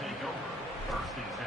take over first and 10.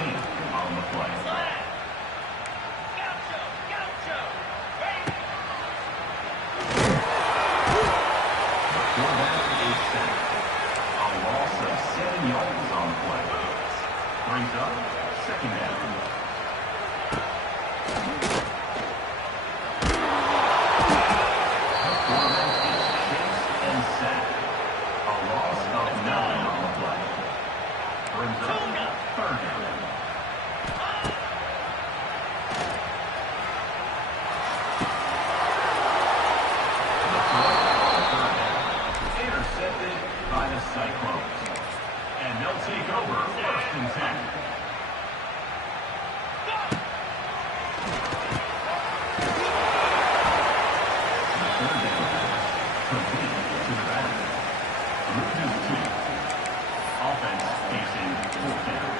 on the play. The quarterback is set. A loss of 7 yards on the play. Brings up second down. The quarterback is chased and sacked. A loss of 9 on the play. Brings up third down. Intercepted by the Cyclones. And they'll take over first and 10. The third down pass complete to the back. Loses 2. Offense facing fourth down.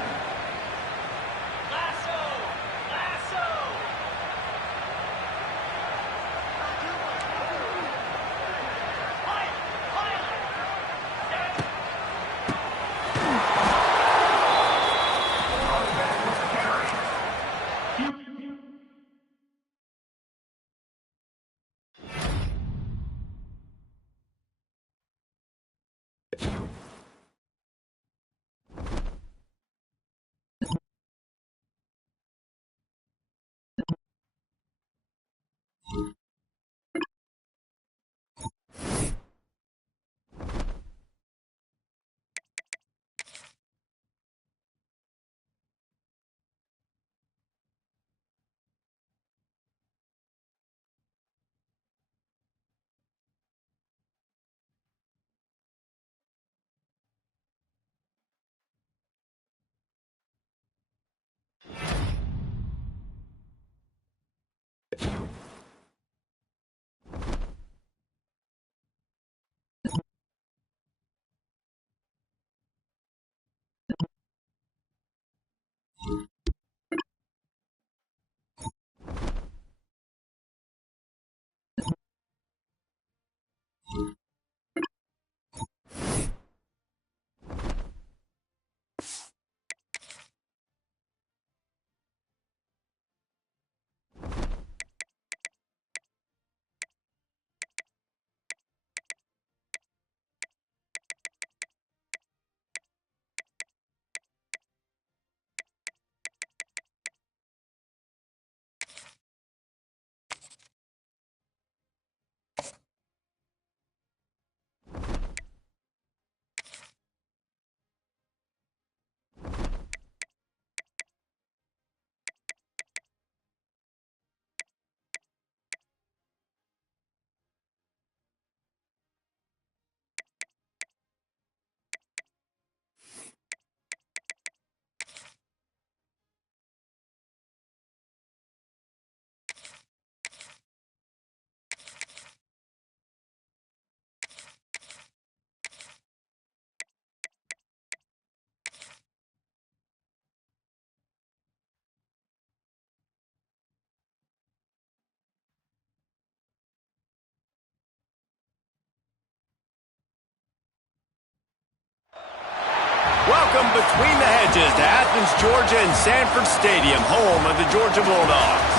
Welcome between the hedges to Athens, Georgia and Sanford Stadium, home of the Georgia Bulldogs.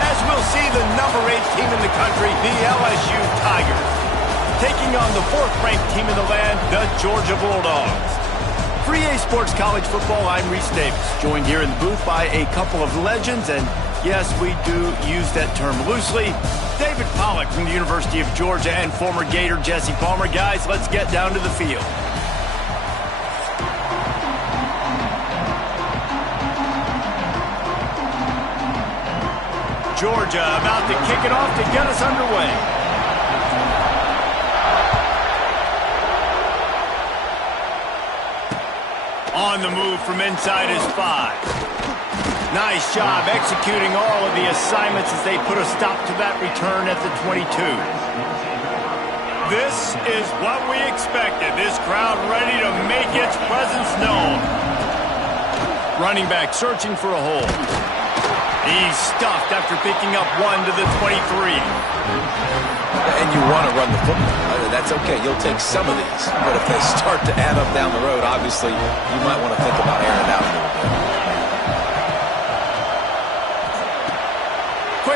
As we'll see the number 8 team in the country, the LSU Tigers, taking on the 4th-ranked team in the land, the Georgia Bulldogs. For EA Sports College Football, I'm Reese Davis, joined here in the booth by a couple of legends, and yes, we do use that term loosely. David Pollack from the University of Georgia and former Gator Jesse Palmer. Guys, let's get down to the field. Georgia about to kick it off to get us underway. On the move from inside his 5. Nice job executing all of the assignments as they put a stop to that return at the 22. This is what we expected. This crowd ready to make its presence known. Running back searching for a hole. He's stuffed after picking up 1 to the 23. And you want to run the football. That's okay. You'll take some of these. But if they start to add up down the road, obviously, you might want to think about airing it out a little bit.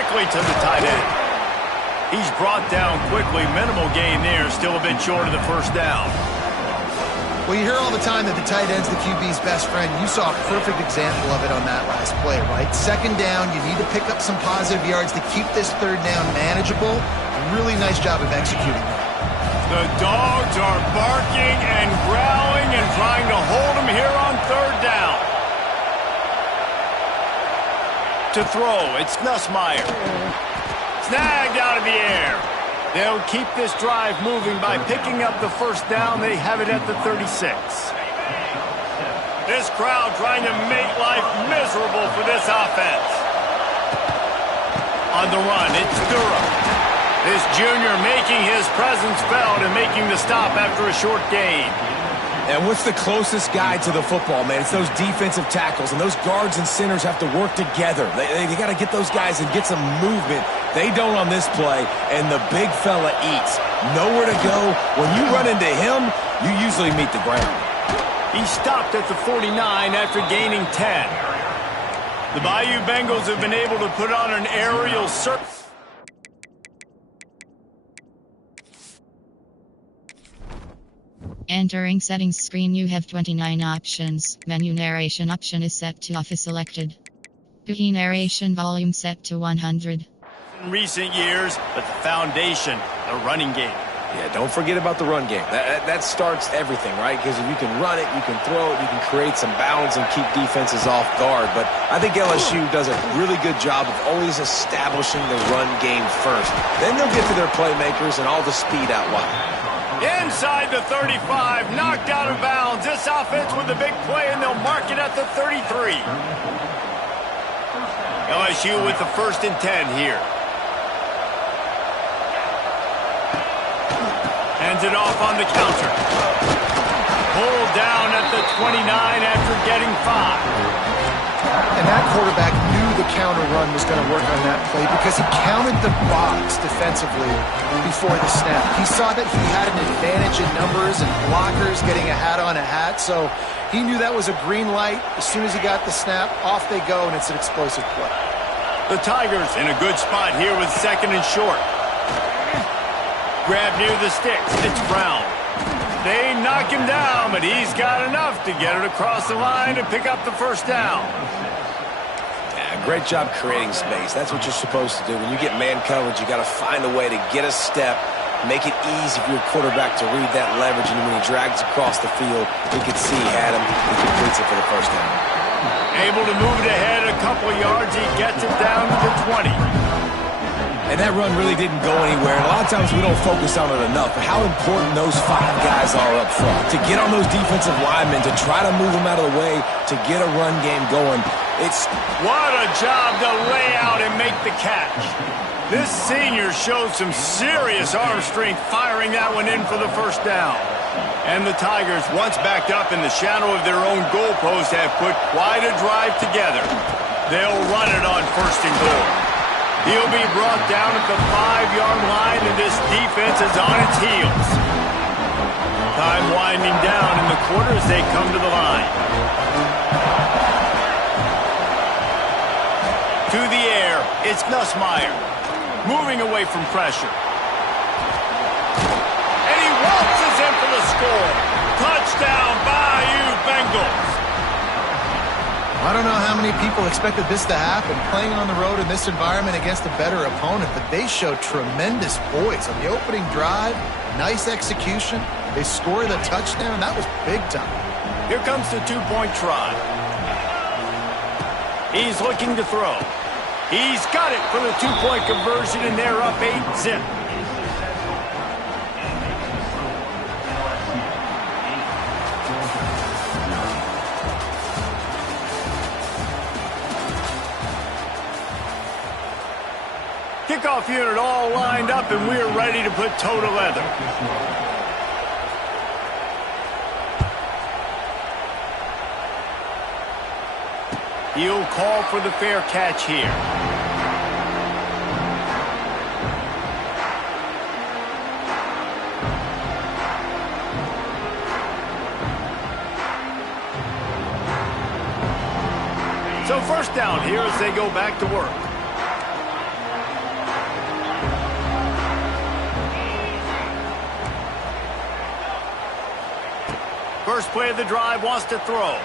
quickly to the tight end. He's brought down quickly. Minimal gain there. Still a bit short of the first down. Well, you hear all the time that the tight end's the QB's best friend. You saw a perfect example of it on that last play, right? Second down, you need to pick up some positive yards to keep this third down manageable. Really nice job of executing that. The dogs are barking and growling and trying to hold him here on third down. To throw, it's Nussmeier. Snagged out of the air. They'll keep this drive moving by picking up the first down. They have it at the 36. This crowd trying to make life miserable for this offense. On the run, it's Durham. This junior making his presence felt and making the stop after a short gain. And what's the closest guy to the football, man? It's those defensive tackles, and those guards and centers have to work together. They got to get those guys and get some movement. They don't on this play, and the big fella eats. Nowhere to go. When you run into him, you usually meet the ground. He stopped at the 49 after gaining 10. The Bayou Bengals have been able to put on an aerial search. Entering settings screen, you have 29 options. Menu narration option is set to off is selected. Boogie narration volume set to 100. In recent years, but the foundation, the running game. Yeah, don't forget about the run game. That starts everything, right? Because if you can run it, you can throw it, you can create some balance and keep defenses off guard. But I think LSU does a really good job of always establishing the run game first. Then they'll get to their playmakers and all the speed out wide. Inside the 35, knocked out of bounds. This offense with a big play, and they'll mark it at the 33. LSU with the 1st and 10 here. Hands it off on the counter. Pulled down at the 29 after getting 5. And that quarterback knew the counter run was going to work on that play because he counted the box defensively before the snap. He saw that he had an advantage in numbers and blockers getting a hat on a hat, so he knew that was a green light. As soon as he got the snap, off they go, and it's an explosive play. The Tigers in a good spot here with 2nd and short. Grab near the sticks. It's Brown. They knock him down, but he's got enough to get it across the line and pick up the first down. Yeah, great job creating space. That's what you're supposed to do. When you get man coverage, you got to find a way to get a step, make it easy for your quarterback to read that leverage, and when he drags across the field, he could see he had him. He completes it for the first down. Able to move it ahead a couple yards. He gets it down to the 20. And that run really didn't go anywhere. And a lot of times we don't focus on it enough, but how important those 5 guys are up front. To get on those defensive linemen, to try to move them out of the way, to get a run game going. What a job to lay out and make the catch. This senior showed some serious arm strength firing that one in for the first down. And the Tigers, once backed up in the shadow of their own goalpost, have put quite a drive together. They'll run it on 1st and goal. He'll be brought down at the 5-yard line, and this defense is on its heels. Time winding down in the quarter as they come to the line. To the air, it's Nussmeier. Moving away from pressure. And he waltzes in for the score. Touchdown, Bayou Bengals. I don't know how many people expected this to happen, playing on the road in this environment against a better opponent, but they showed tremendous poise on the opening drive. Nice execution. They score the touchdown. That was big time. Here comes the 2-point try. He's looking to throw. He's got it for the 2-point conversion, and they're up 8-zip. Kickoff unit all lined up, and we're ready to put toe to leather. He'll call for the fair catch here. So 1st down here as they go back to work. First play of the drive, wants to throw.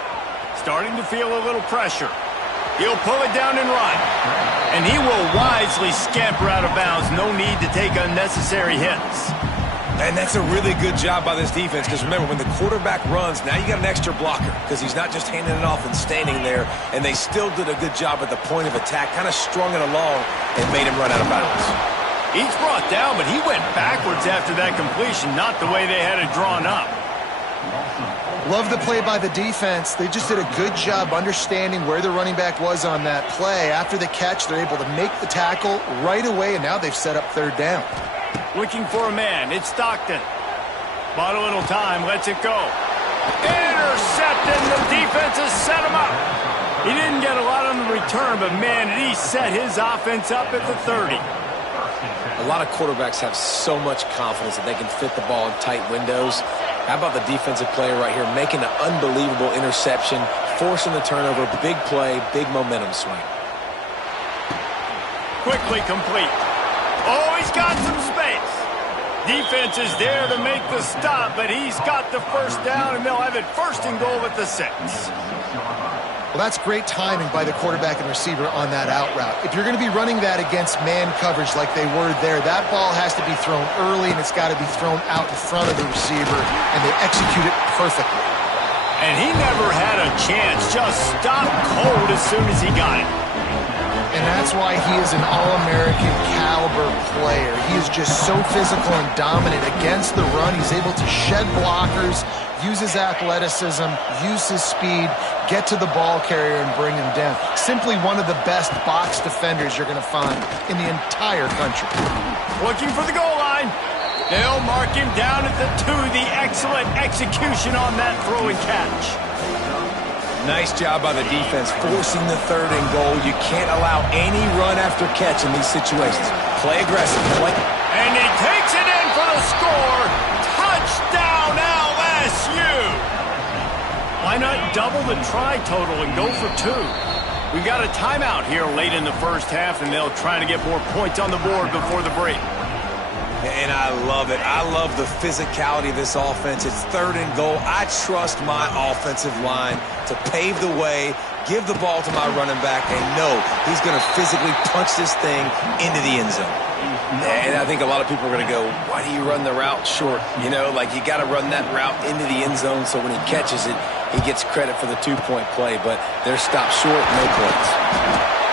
Starting to feel a little pressure. He'll pull it down and run. And he will wisely scamper out of bounds. No need to take unnecessary hits. And that's a really good job by this defense, because remember, when the quarterback runs, now you got an extra blocker, because he's not just handing it off and standing there, and they still did a good job at the point of attack, kind of strung it along and made him run out of bounds. He's brought down, but he went backwards after that completion, not the way they had it drawn up. Love the play by the defense. They just did a good job understanding where the running back was on that play. After the catch, they're able to make the tackle right away, and now they've set up third down. Looking for a man. It's Stockton. Bought a little time. Lets it go. Intercepted. The defense has set him up. He didn't get a lot on the return, but, man, he set his offense up at the 30. A lot of quarterbacks have so much confidence that they can fit the ball in tight windows. How about the defensive player right here making an unbelievable interception, forcing the turnover, big play, big momentum swing. Quickly complete. Oh, he's got some space. Defense is there to make the stop, but he's got the first down, and they'll have it first and goal at the 6. Well, that's great timing by the quarterback and receiver on that out route. If you're going to be running that against man coverage like they were there, that ball has to be thrown early, and it's got to be thrown out in front of the receiver, and they execute it perfectly. And he never had a chance. Just stopped cold as soon as he got it. And that's why he is an All-American caliber player. He is just so physical and dominant against the run. He's able to shed blockers, use his athleticism, use his speed, get to the ball carrier and bring him down. Simply one of the best box defenders you're going to find in the entire country. Looking for the goal line. They'll mark him down at the 2. The excellent execution on that throw and catch. Nice job by the defense, forcing the 3rd and goal. You can't allow any run after catch in these situations. Play aggressive. Play. And he takes it in for the score. Touchdown, LSU. Why not double the try total and go for 2? We got a timeout here late in the first half, and they'll try to get more points on the board before the break. And I love it. I love the physicality of this offense. It's 3rd and goal. I trust my offensive line to pave the way, give the ball to my running back, and know he's going to physically punch this thing into the end zone. And I think a lot of people are going to go, why do you run the route short? You know, like you got to run that route into the end zone so when he catches it, he gets credit for the 2-point play. But they're stopped short, no points.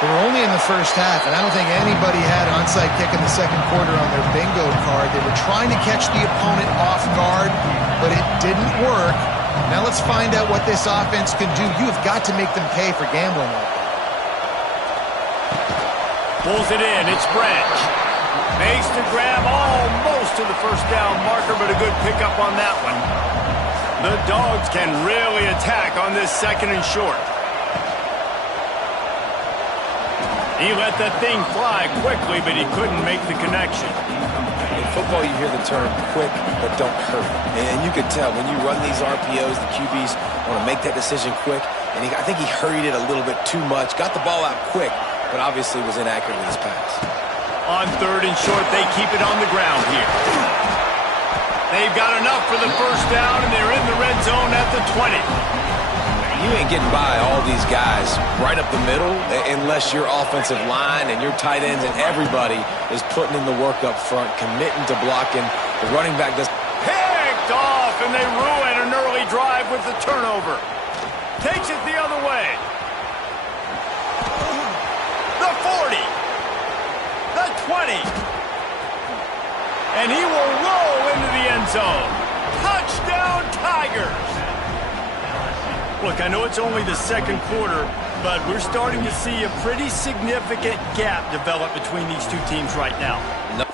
We're only in the first half, and I don't think anybody had an onside kick in the second quarter on their bingo card. They were trying to catch the opponent off guard, but it didn't work. Now let's find out what this offense can do. You have got to make them pay for gambling on it. Pulls it in. It's Branch. Makes the grab almost to the first down marker, but a good pickup on that one. The Dogs can really attack on this 2nd and short. He let that thing fly quickly, but he couldn't make the connection. In football, you hear the term quick, but don't hurt. And you can tell when you run these RPOs, the QBs want to make that decision quick. And I think he hurried it a little bit too much, got the ball out quick, but obviously was inaccurate with his pass. On 3rd and short, they keep it on the ground here. They've got enough for the first down, and they're in the red zone at the 20. You ain't getting by all these guys right up the middle unless your offensive line and your tight ends and everybody is putting in the work up front, committing to blocking. The running back does. Picked off, and they ruin an early drive with the turnover. Takes it the other way. The 40. The 20. And he will roll into the end zone. Touchdown, Tigers. Look, I know it's only the second quarter, but we're starting to see a pretty significant gap develop between these two teams right now. No.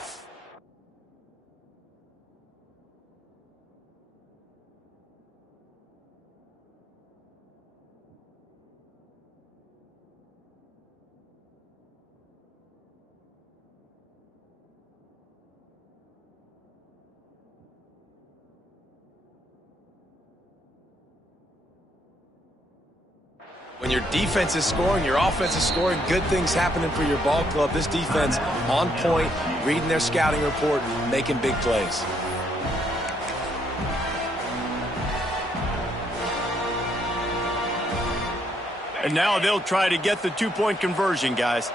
When your defense is scoring, your offense is scoring, good things happening for your ball club. This defense on point, reading their scouting report, making big plays. And now they'll try to get the two-point conversion, guys.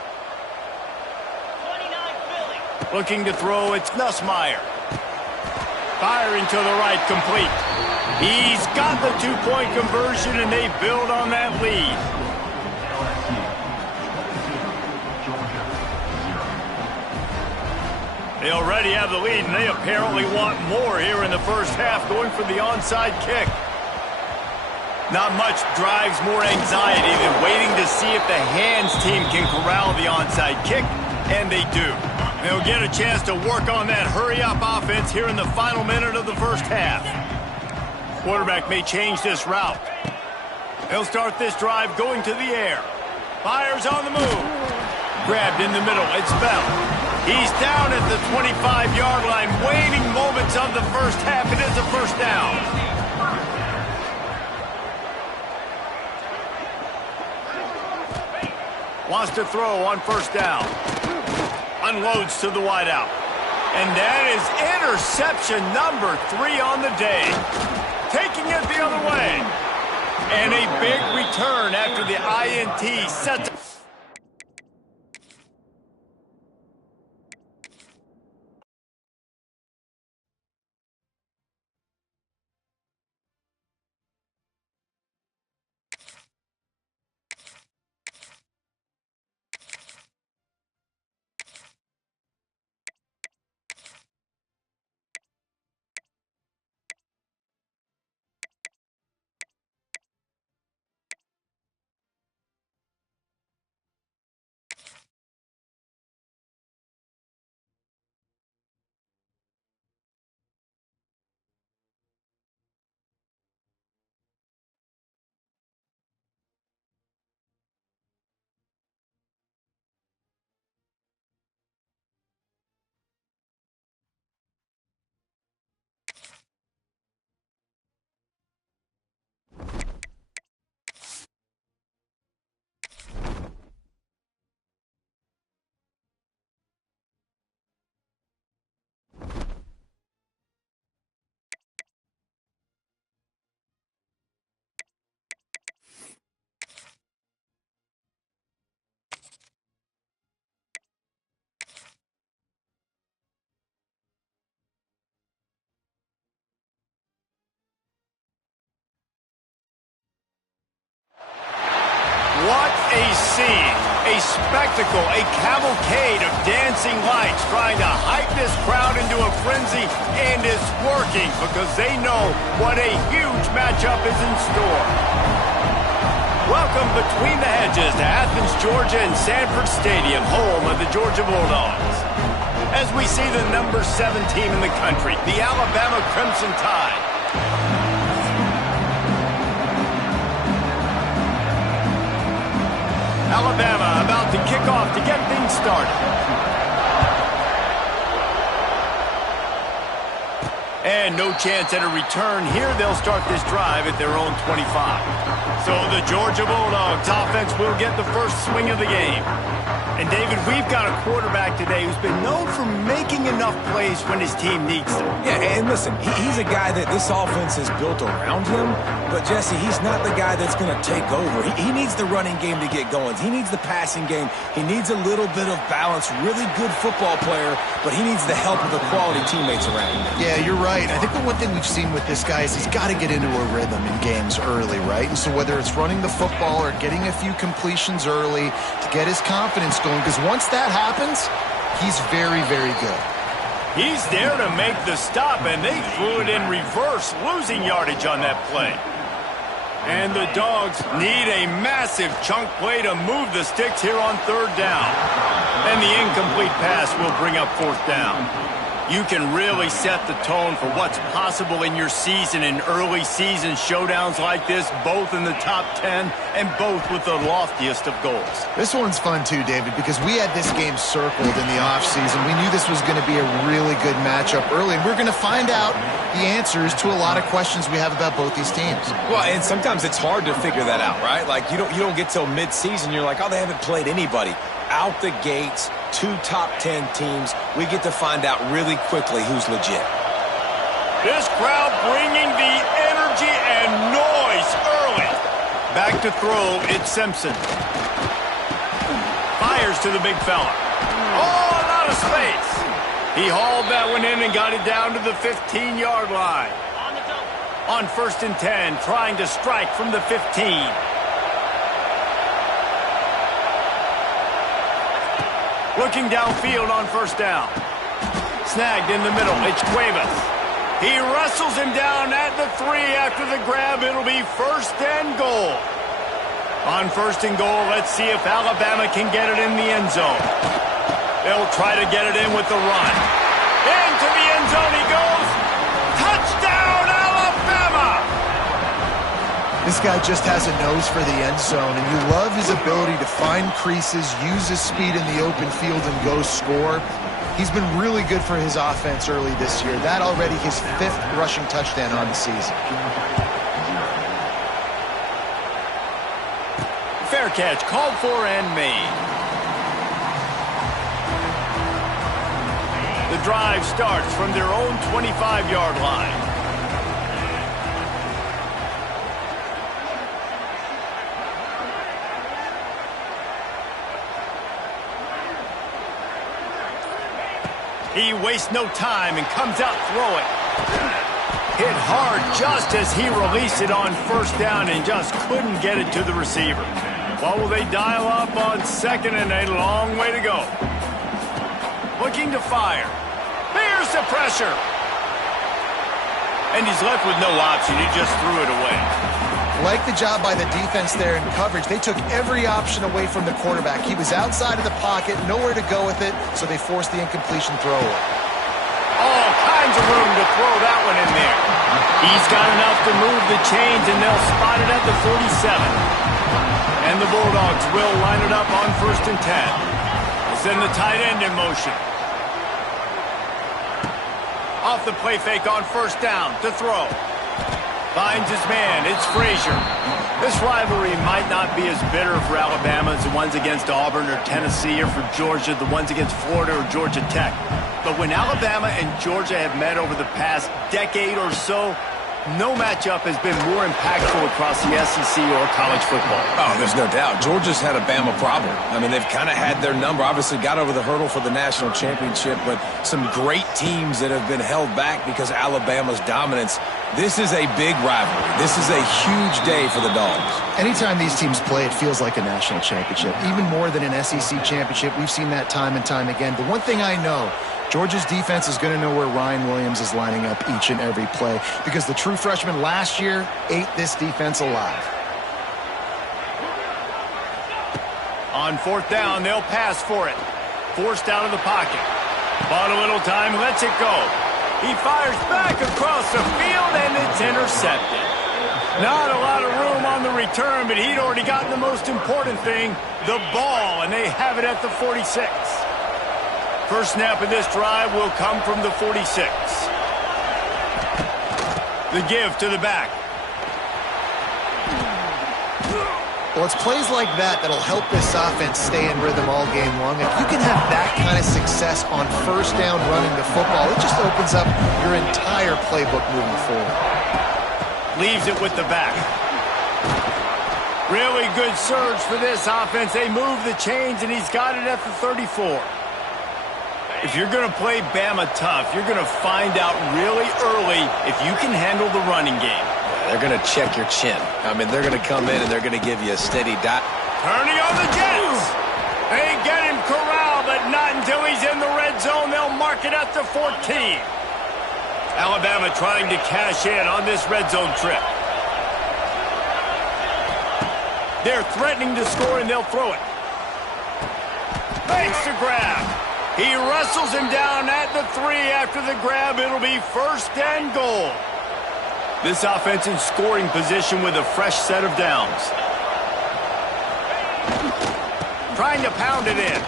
Looking to throw, it's Nussmeier. Firing to the right, complete. He's got the two-point conversion, and they build on that lead. LSU 22, Georgia 0. They already have the lead, and they apparently want more here in the first half, going for the onside kick. Not much drives more anxiety than waiting to see if the hands team can corral the onside kick, and they do. They'll get a chance to work on that hurry-up offense here in the final minute of the first half. Quarterback may change this route. They'll start this drive going to the air. Fires on the move. Grabbed in the middle. It's Bell. He's down at the 25-yard line. Waning moments of the first half. It is a first down. Wants to throw on first down. Unloads to the wideout. And that is interception number 3 on the day. Taking it the other way. And a big return after the INT set to... What a scene, a spectacle, a cavalcade of dancing lights trying to hype this crowd into a frenzy, and it's working because they know what a huge matchup is in store. Welcome between the hedges to Athens, Georgia and Sanford Stadium, home of the Georgia Bulldogs. As we see the number 7 team in the country, the Alabama Crimson Tide. Alabama about to kick off to get things started. And no chance at a return here. They'll start this drive at their own 25. So the Georgia Bulldogs offense will get the first swing of the game. And David, we've got a quarterback today who's been known for making enough plays when his team needs them. Yeah, and listen, he's a guy that this offense is built around him. But, Jesse, he's not the guy that's going to take over. He needs the running game to get going. He needs the passing game. He needs a little bit of balance. Really good football player, but he needs the help of the quality teammates around him. Yeah, you're right. I think the one thing we've seen with this guy is he's got to get into a rhythm in games early, right? And so whether it's running the football or getting a few completions early to get his confidence going, because once that happens, he's very, very good. He's there to make the stop, and they threw it in reverse, losing yardage on that play. And the Dogs need a massive chunk play to move the sticks here on third down. And the incomplete pass will bring up fourth down. You can really set the tone for what's possible in your season in early season showdowns like this, both in the top 10 and both with the loftiest of goals. This one's fun too, David, because we had this game circled in the offseason. We knew this was going to be a really good matchup early, and we're going to find out the answers to a lot of questions we have about both these teams. Well, and sometimes it's hard to figure that out, right? Like, you don't get till mid-season, you're like, oh, they haven't played anybody. Out the gates, 2 top 10 teams, we get to find out really quickly who's legit. This crowd bringing the energy and noise early. Back to throw, it's Simpson. Fires to the big fella. Oh, a lot of space. He hauled that one in and got it down to the 15-yard line. On 1st and 10, trying to strike from the 15. Looking downfield on 1st down. Snagged in the middle, it's Cuevas. He wrestles him down at the 3 after the grab. It'll be 1st and goal. On 1st and goal, let's see if Alabama can get it in the end zone. They'll try to get it in with the run. Into the end zone he goes. Touchdown, Alabama! This guy just has a nose for the end zone, and you love his ability to find creases, use his speed in the open field, and go score. He's been really good for his offense early this year. That already his 5th rushing touchdown on the season. Fair catch, called for and made. The drive starts from their own 25-yard line. He wastes no time and comes out throwing. Hit hard just as he released it on 1st down and just couldn't get it to the receiver. What will they dial up on 2nd and a long way to go? Looking to fire. Here's the pressure. And he's left with no option. He just threw it away. Like the job by the defense there in coverage. They took every option away from the quarterback. He was outside of the pocket, nowhere to go with it, so they forced the incompletion throw. All kinds of room to throw that one in there. He's got enough to move the chains, and they'll spot it at the 47. And the Bulldogs will line it up on 1st and 10. They'll send the tight end in motion. Off the play fake on 1st down to throw. Finds his man. It's Frazier. This rivalry might not be as bitter for Alabama as the ones against Auburn or Tennessee, or for Georgia, the ones against Florida or Georgia Tech. But when Alabama and Georgia have met over the past decade or so, no matchup has been more impactful across the SEC or college football. Oh, there's no doubt. Georgia's had a Bama problem. I mean, they've kind of had their number. Obviously got over the hurdle for the national championship, but some great teams that have been held back because of Alabama's dominance. This is a big rivalry. This is a huge day for the Dogs. Anytime these teams play, it feels like a national championship. Even more than an SEC championship. We've seen that time and time again. But one thing I know, Georgia's defense is going to know where Ryan Williams is lining up each and every play, because the true freshman last year ate this defense alive. On 4th down, they'll pass for it. Forced out of the pocket. Bought a little time, lets it go. He fires back across the field, and it's intercepted. Not a lot of room on the return, but he'd already gotten the most important thing, the ball, and they have it at the 46. First snap of this drive will come from the 46. The give to the back. Well, it's plays like that that'll help this offense stay in rhythm all game long. If you can have that kind of success on 1st down running the football, it just opens up your entire playbook moving forward. Leaves it with the back. Really good surge for this offense. They move the chains, and he's got it at the 34. If you're going to play Bama tough, you're going to find out really early if you can handle the running game. They're going to check your chin. I mean, they're going to come in and they're going to give you a steady dot. Turning on the Jets. They get him corralled, but not until he's in the red zone. They'll mark it at the 14. Alabama trying to cash in on this red zone trip. They're threatening to score, and they'll throw it. Makes the grab. He wrestles him down at the 3 after the grab. It'll be 1st and goal. This offense in scoring position with a fresh set of downs. Trying to pound it in.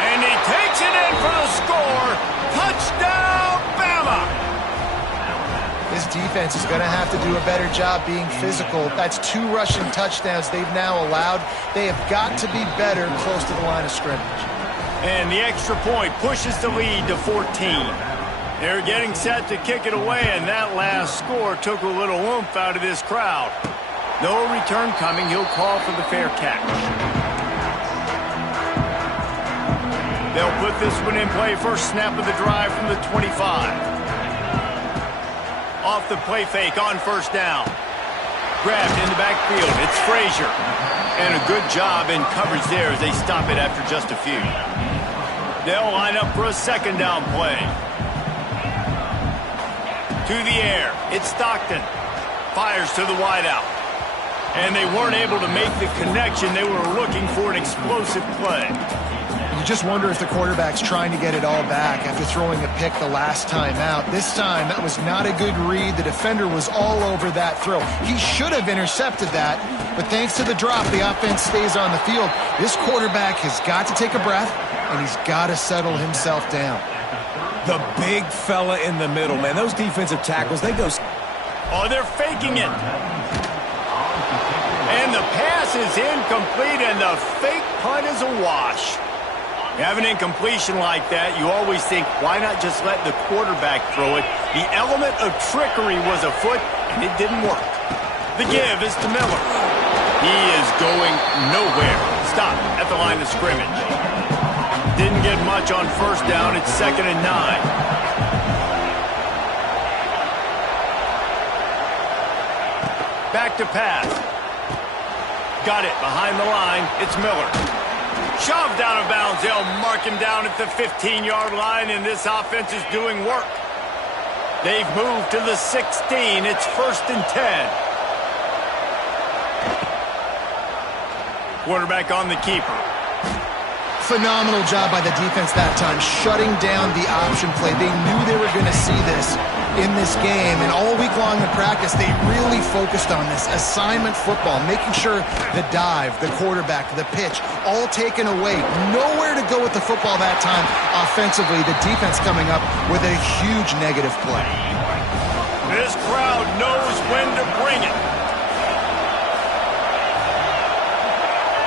And he takes it in for the score. Touchdown, Bama! This defense is going to have to do a better job being physical. That's 2 rushing touchdowns they've now allowed. They have got to be better close to the line of scrimmage. And the extra point pushes the lead to 14. They're getting set to kick it away, and that last score took a little oomph out of this crowd. No return coming. He'll call for the fair catch. They'll put this one in play. First snap of the drive from the 25. Off the play fake on first down. Grabbed in the backfield. It's Frazier. And a good job in coverage there as they stop it after just a few. They'll line up for a second down play. To the air. It's Stockton. Fires to the wideout. And they weren't able to make the connection. They were looking for an explosive play. You just wonder if the quarterback's trying to get it all back after throwing a pick the last time out. This time, that was not a good read. The defender was all over that throw. He should have intercepted that, but thanks to the drop, the offense stays on the field. This quarterback has got to take a breath, and he's got to settle himself down. The big fella in the middle, man. Those defensive tackles, they go... Oh, they're faking it. And the pass is incomplete, and the fake punt is a wash. You have an incompletion like that, you always think, why not just let the quarterback throw it? The element of trickery was afoot, and it didn't work. The give is to Miller. He is going nowhere. Stop at the line of scrimmage. Didn't get much on first down. It's 2nd and 9. Back to pass. Got it behind the line. It's Miller. Shoved out of bounds. They'll mark him down at the 15-yard line, and this offense is doing work. They've moved to the 16. It's 1st and 10. Quarterback on the keeper. Phenomenal job by the defense that time, shutting down the option play. They knew they were going to see this in this game, and all week long in practice, they really focused on this assignment football, making sure the dive, the quarterback, the pitch, all taken away. Nowhere to go with the football that time offensively. The defense coming up with a huge negative play. This crowd knows when to bring it.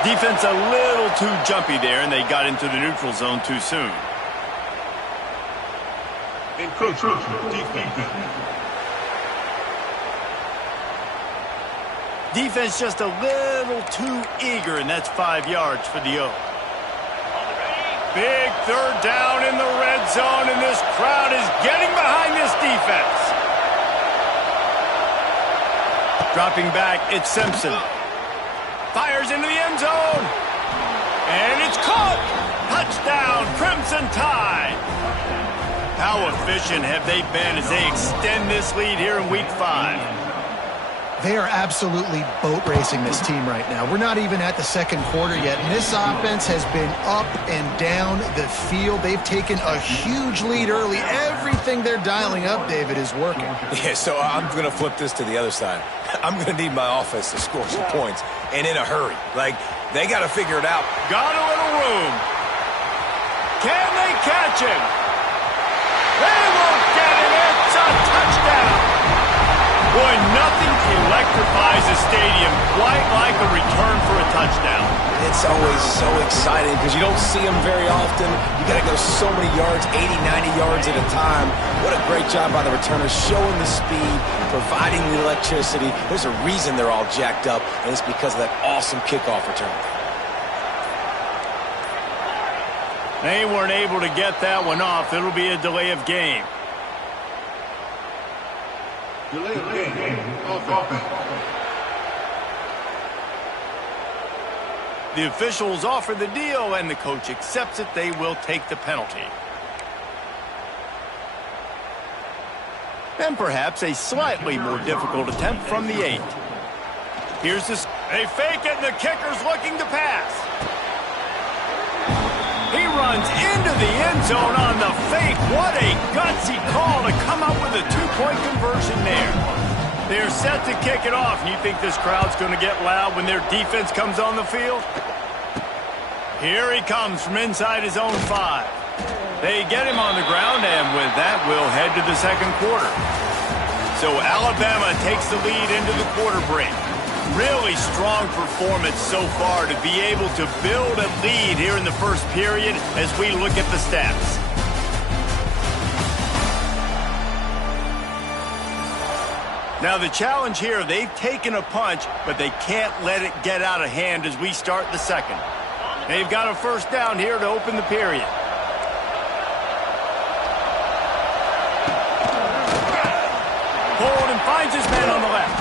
Defense a little too jumpy there, and they got into the neutral zone too soon. Defense just a little too eager, and that's 5 yards for the O. Big third down in the red zone, and this crowd is getting behind this defense. Dropping back, it's Simpson. Fires into the end zone. And it's caught. Touchdown, Crimson Tide. How efficient have they been as they extend this lead here in Week 5? They are absolutely boat racing this team right now. We're not even at the second quarter yet, and this offense has been up and down the field. They've taken a huge lead early. Everything they're dialing up, David, is working. Yeah, so I'm going to flip this to the other side. I'm going to need my offense to score some points, and in a hurry. Like, they got to figure it out. Got a little room. Can they catch him? They won't get him. It's a touchdown. Boy, nothing electrifies a stadium quite like a return for a touchdown. It's always so exciting because you don't see them very often. You got to go so many yards, 80, 90 yards at a time. What a great job by the returners, showing the speed, providing the electricity. There's a reason they're all jacked up, and it's because of that awesome kickoff return. They weren't able to get that one off. It'll be a delay of game. The officials offer the deal, and the coach accepts it. They will take the penalty. And perhaps a slightly more difficult attempt from the 8. Here's this. They fake it, and the kicker's looking to pass. He runs into the end zone on the fake. What a gutsy call to come up with a 2-point conversion there. They're set to kick it off, and you think this crowd's going to get loud when their defense comes on the field? Here he comes from inside his own 5. They get him on the ground, and with that, we'll head to the second quarter. So Alabama takes the lead into the quarter break. Really strong performance so far to be able to build a lead here in the first period as we look at the stats. Now the challenge here, they've taken a punch, but they can't let it get out of hand as we start the second. They've got a first down here to open the period. Holden finds his man on the left.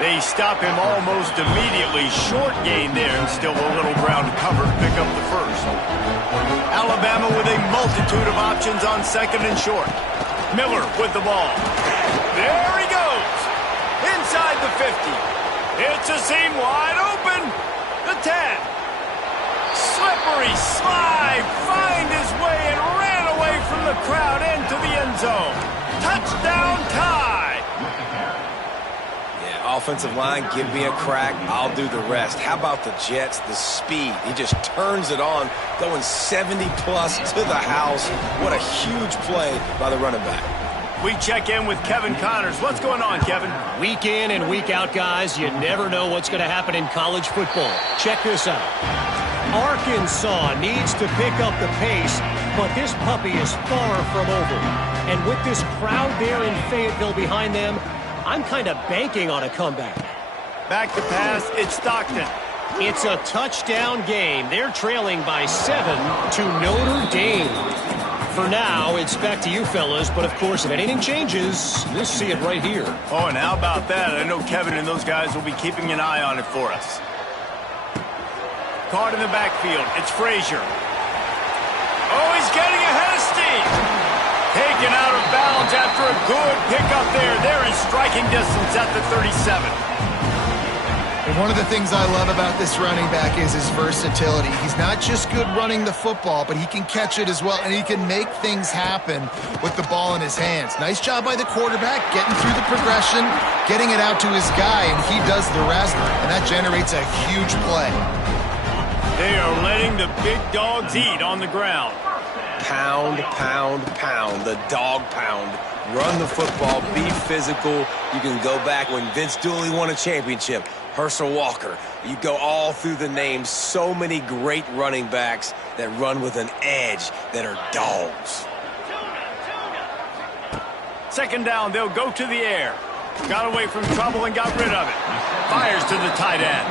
They stop him almost immediately. Short gain there and still a little ground to cover to pick up the first. Alabama with a multitude of options on second and short. Miller with the ball. There he goes. Inside the 50. It's a seam wide open. The 10. Slippery slide. Find his way and ran away from the crowd into the end zone. Touchdown tie. Yeah, offensive line, give me a crack. I'll do the rest. How about the Jets? The speed. He just turns it on, going 70-plus to the house. What a huge play by the running back. We check in with Kevin Connors. What's going on, Kevin? Week in and week out, guys, you never know what's going to happen in college football. Check this out. Arkansas needs to pick up the pace, but this puppy is far from over. And with this crowd there in Fayetteville behind them, I'm kind of banking on a comeback. Back to pass, it's Stockton. It's a touchdown game. They're trailing by 7 to Notre Dame. For now, it's back to you fellas, but of course, if anything changes, you'll see it right here. Oh, and how about that? I know Kevin and those guys will be keeping an eye on it for us. Caught in the backfield, it's Frazier. Oh, he's getting ahead of steam. Taken out of bounds after a good pickup there. They're in striking distance at the 37. And one of the things I love about this running back is his versatility. He's not just good running the football, but he can catch it as well, and he can make things happen with the ball in his hands. Nice job by the quarterback, getting through the progression, getting it out to his guy, and he does the rest, and that generates a huge play. They are letting the big dogs eat on the ground. Pound, pound, pound. The dog pound. Run the football. Be physical. You can go back when Vince Dooley won a championship. Herschel Walker. You go all through the names. So many great running backs that run with an edge that are dogs. Second down, they'll go to the air. Got away from trouble and got rid of it. Fires to the tight end.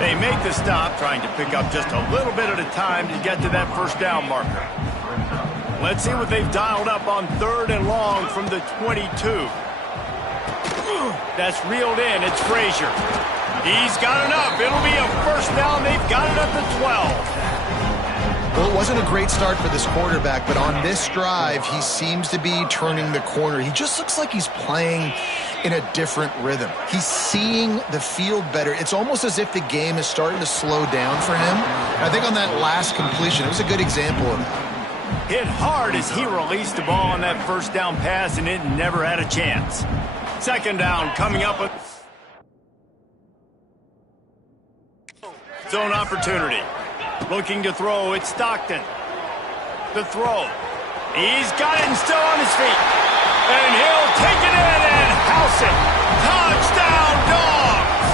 They make the stop, trying to pick up just a little bit at a time to get to that first down marker. Let's see what they've dialed up on third and long from the 22. That's reeled in. It's Frazier. He's got enough. It'll be a first down. They've got it at the 12. Well, it wasn't a great start for this quarterback, but on this drive, he seems to be turning the corner. He just looks like he's playing in a different rhythm. He's seeing the field better. It's almost as if the game is starting to slow down for him. And I think on that last completion, it was a good example of that. Hit hard as he released the ball on that first down pass, and it never had a chance. Second down coming up with zone opportunity. Looking to throw, it's Stockton. The throw. He's got it and still on his feet. And he'll take it in and house it. Touchdown, Dogs!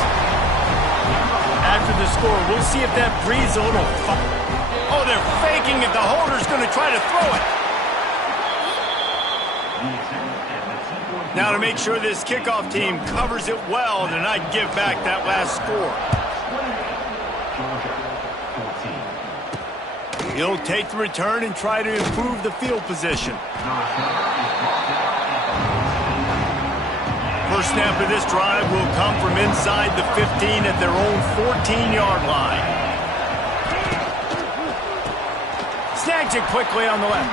After the score, we'll see if that breathes a little fire. Oh, they're faking it. The holder's going to try to throw it. Now to make sure this kickoff team covers it well to not give back that last score. He'll take the return and try to improve the field position. First snap of this drive will come from inside the 15 at their own 14-yard line. Snags it quickly on the left.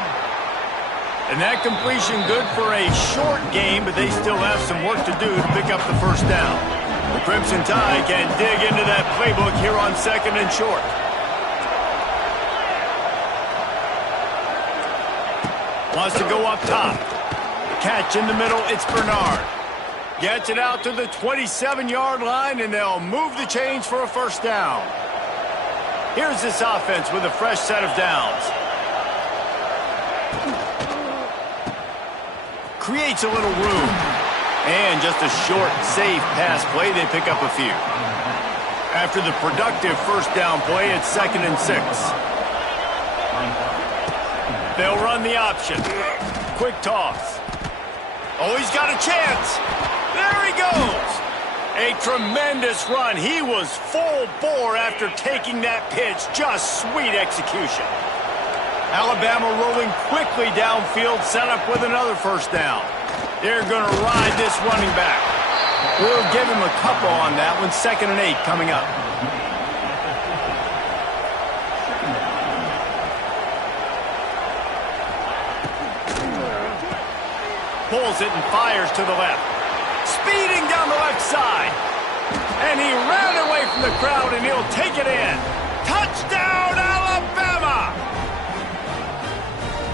And that completion good for a short game, but they still have some work to do to pick up the first down. The Crimson Tide can dig into that playbook here on second and short. Wants to go up top. Catch in the middle, it's Bernard. Gets it out to the 27-yard line, and they'll move the chains for a first down. Here's this offense with a fresh set of downs. Creates a little room. And just a short, safe pass play, they pick up a few. After the productive first down play, it's 2nd and 6. They'll run the option. Quick toss. Oh, he's got a chance. There he goes. A tremendous run. He was full bore after taking that pitch. Just sweet execution. Alabama rolling quickly downfield, set up with another first down. They're going to ride this running back. We'll give him a couple on that one. 2nd and 8 coming up. Pulls it and fires to the left. Speeding down the left side. And he ran away from the crowd, and he'll take it in. Touchdown, Alabama!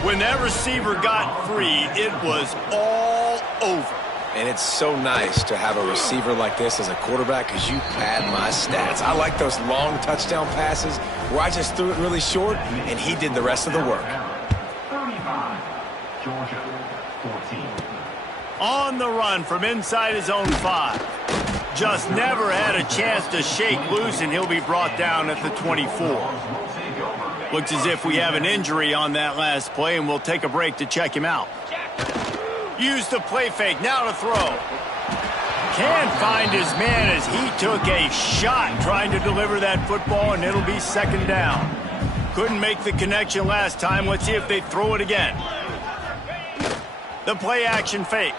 When that receiver got free, it was all over. And it's so nice to have a receiver like this as a quarterback because you pad my stats. I like those long touchdown passes where I just threw it really short, and he did the rest of the work. 35, Georgia 14. On the run from inside his own 5. Just never had a chance to shake loose, and he'll be brought down at the 24. Looks as if we have an injury on that last play, and we'll take a break to check him out. Use the play fake, now to throw. Can't find his man as he took a shot trying to deliver that football, and it'll be 2nd down. Couldn't make the connection last time. Let's see if they throw it again. The play action fake.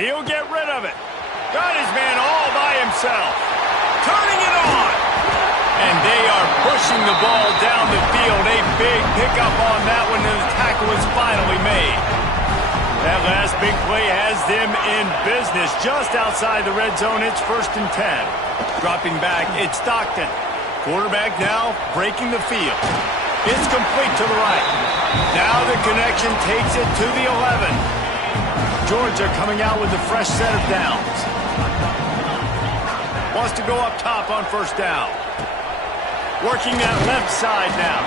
He'll get rid of it. Got his man all by himself. Turning it on. And they are pushing the ball down the field. A big pickup on that one, and the tackle is finally made. That last big play has them in business just outside the red zone. It's 1st and 10. Dropping back, it's Stockton. Quarterback now breaking the field. It's complete to the right. Now the connection takes it to the 11. Georgia coming out with a fresh set of downs. Wants to go up top on 1st down. Working that left side now.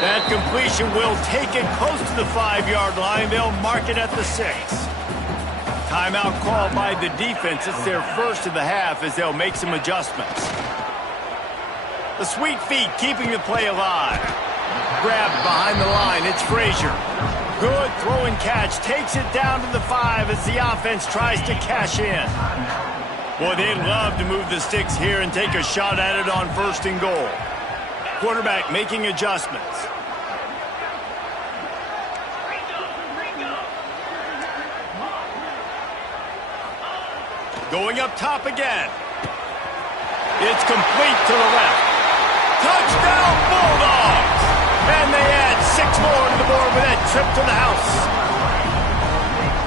That completion will take it close to the 5-yard line. They'll mark it at the 6. Timeout called by the defense. It's their first of the half as they'll make some adjustments. The sweet feet keeping the play alive. Grabbed behind the line. It's Frazier. Good throw and catch. Takes it down to the 5 as the offense tries to cash in. Boy, they'd love to move the sticks here and take a shot at it on 1st and goal. Quarterback making adjustments. Going up top again. It's complete to the left. Touchdown, Bulldogs! And they add 6 more to the board with that trip to the house.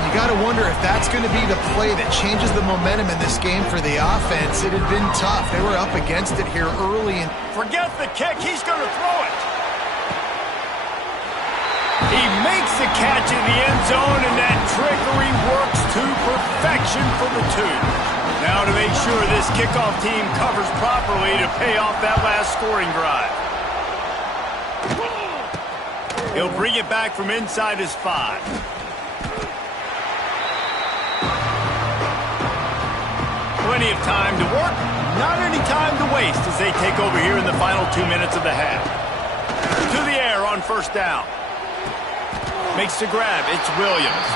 You got to wonder if that's going to be the play that changes the momentum in this game for the offense. It had been tough. They were up against it here early. Forget the kick. He's going to throw it. He makes the catch in the end zone, and that trickery works to perfection for the 2. Now to make sure this kickoff team covers properly to pay off that last scoring drive. He'll bring it back from inside his 5. Plenty of time to work, not any time to waste as they take over here in the final 2 minutes of the half. To the air on 1st down. Makes the grab, it's Williams.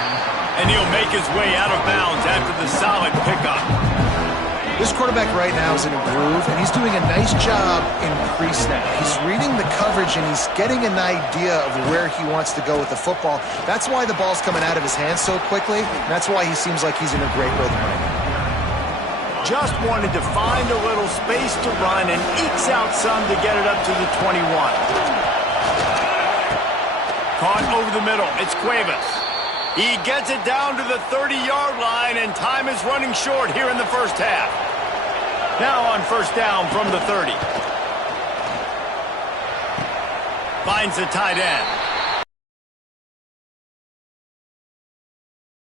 And he'll make his way out of bounds after the solid pickup. This quarterback right now is in a groove, and he's doing a nice job in pre-snap. He's reading the coverage, and he's getting an idea of where he wants to go with the football. That's why the ball's coming out of his hands so quickly. And that's why he seems like he's in a great rhythm right now. Just wanted to find a little space to run and ekes out some to get it up to the 21. Caught over the middle. It's Cuevas. He gets it down to the 30-yard line, and time is running short here in the first half. Now on 1st down from the 30. Finds the tight end.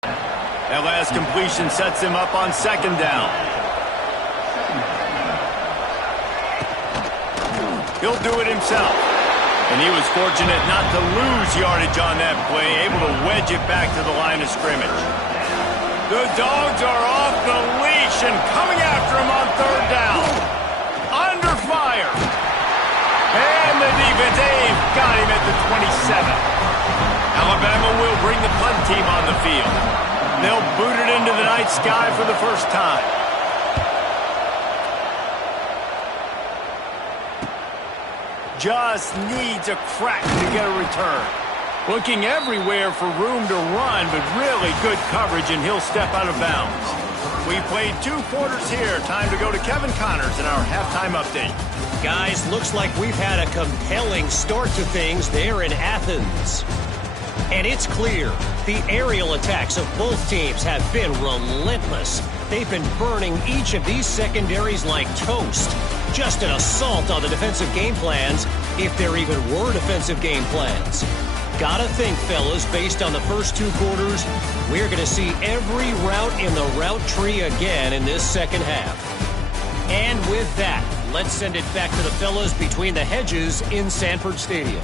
That last completion sets him up on 2nd down. He'll do it himself. And he was fortunate not to lose yardage on that play, able to wedge it back to the line of scrimmage. The Dogs are off the leash and coming after him on 3rd down. Under fire. And the defense, they've got him at the 27. Alabama will bring the punt team on the field. They'll boot it into the night sky for the first time. Just needs a crack to get a return. Looking everywhere for room to run, but really good coverage, and he'll step out of bounds. We played 2 quarters here. Time to go to Kevin Connors in our halftime update. Guys, looks like we've had a compelling start to things there in Athens. And it's clear, the aerial attacks of both teams have been relentless. They've been burning each of these secondaries like toast. Just an assault on the defensive game plans, if there even were defensive game plans. Gotta think, fellas, based on the first 2 quarters, we're going to see every route in the route tree again in this second half. And with that, let's send it back to the fellas between the hedges in Sanford Stadium.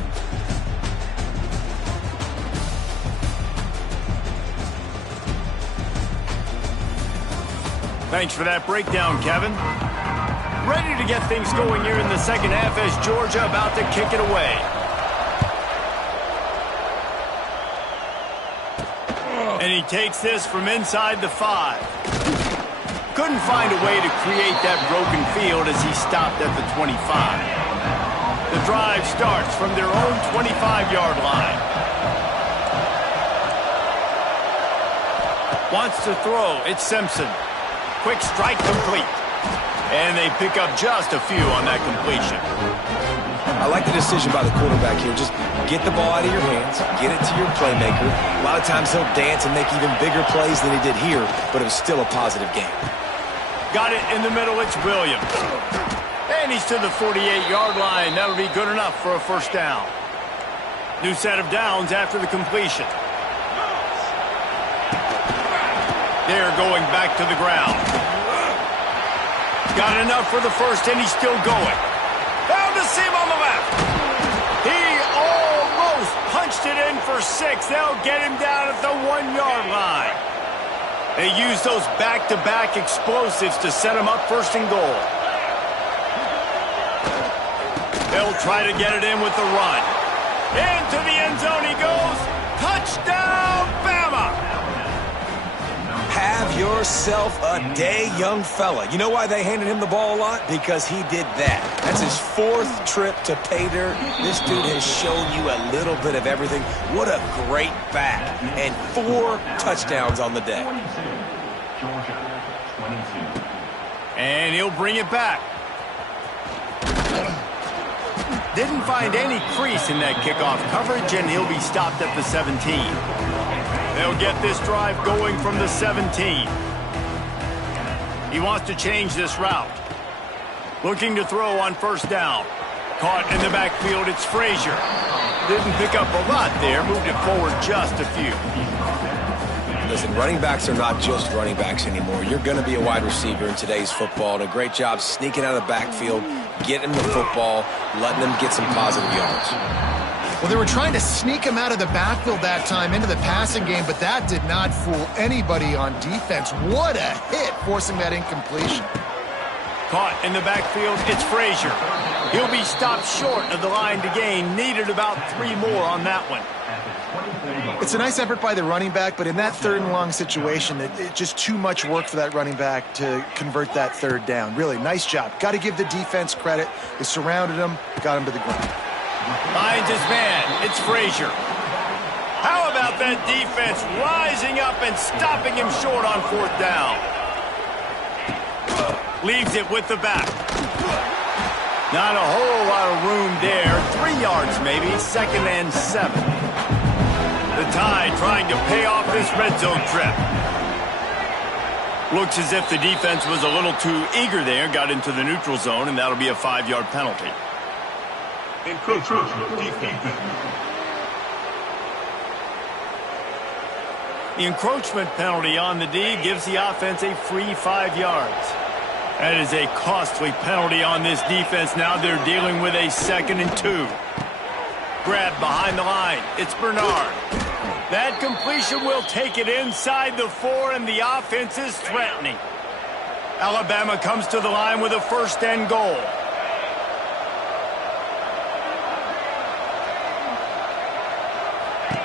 Thanks for that breakdown, Kevin. Ready to get things going here in the second half as Georgia about to kick it away. And he takes this from inside the 5. Couldn't find a way to create that broken field as he stopped at the 25. The drive starts from their own 25-yard line. Wants to throw. It's Simpson. Quick strike complete. And they pick up just a few on that completion. I like the decision by the quarterback here. Just get the ball out of your hands, get it to your playmaker. A lot of times he'll dance and make even bigger plays than he did here, but it was still a positive game. Got it in the middle. It's Williams. And he's to the 48-yard line. That'll be good enough for a first down. New set of downs after the completion. They're going back to the ground. Got enough for the first, and he's still going. Found the seam on the left. He almost punched it in for 6. They'll get him down at the 1-yard line. They use those back-to-back explosives to set him up first and goal. They'll try to get it in with the run. Into the end zone he goes. Touchdown, Bama! Have yourself a day, young fella. You know why they handed him the ball a lot? Because he did that. That's his 4th trip to pay dirt. This dude has shown you a little bit of everything. What a great back. And 4 touchdowns on the day. Georgia, 22. And he'll bring it back. Didn't find any crease in that kickoff coverage, and he'll be stopped at the 17. They'll get this drive going from the 17. He wants to change this route. Looking to throw on first down. Caught in the backfield, it's Frazier. Didn't pick up a lot there, moved it forward just a few. Listen, running backs are not just running backs anymore. You're going to be a wide receiver in today's football, and a great job sneaking out of the backfield, getting the football, letting them get some positive yards. Well, they were trying to sneak him out of the backfield that time into the passing game, but that did not fool anybody on defense. What a hit, forcing that incompletion. Caught in the backfield, it's Frazier. He'll be stopped short of the line to gain. Needed about 3 more on that one. It's a nice effort by the running back, but in that 3rd and long situation, it's just too much work for that running back to convert that 3rd down. Really, nice job. Got to give the defense credit. They surrounded him, got him to the ground. Finds his man. It's Frazier. How about that defense rising up and stopping him short on 4th down? Leaves it with the back. Not a whole lot of room there. 3 yards maybe. 2nd and 7. The Tide trying to pay off this red zone trip. Looks as if the defense was a little too eager there. Got into the neutral zone, and that'll be a 5-yard penalty. Encroachment defense. The encroachment penalty on the D gives the offense a free 5 yards. That is a costly penalty on this defense. Now they're dealing with a 2nd and 2. Grab behind the line. It's Bernard. That completion will take it inside the 4, and the offense is threatening. Alabama comes to the line with a 1st and goal.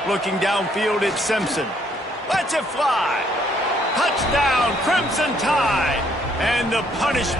Looking downfield, it's Simpson. Lets it fly. Touchdown, Crimson Tide. And the punishment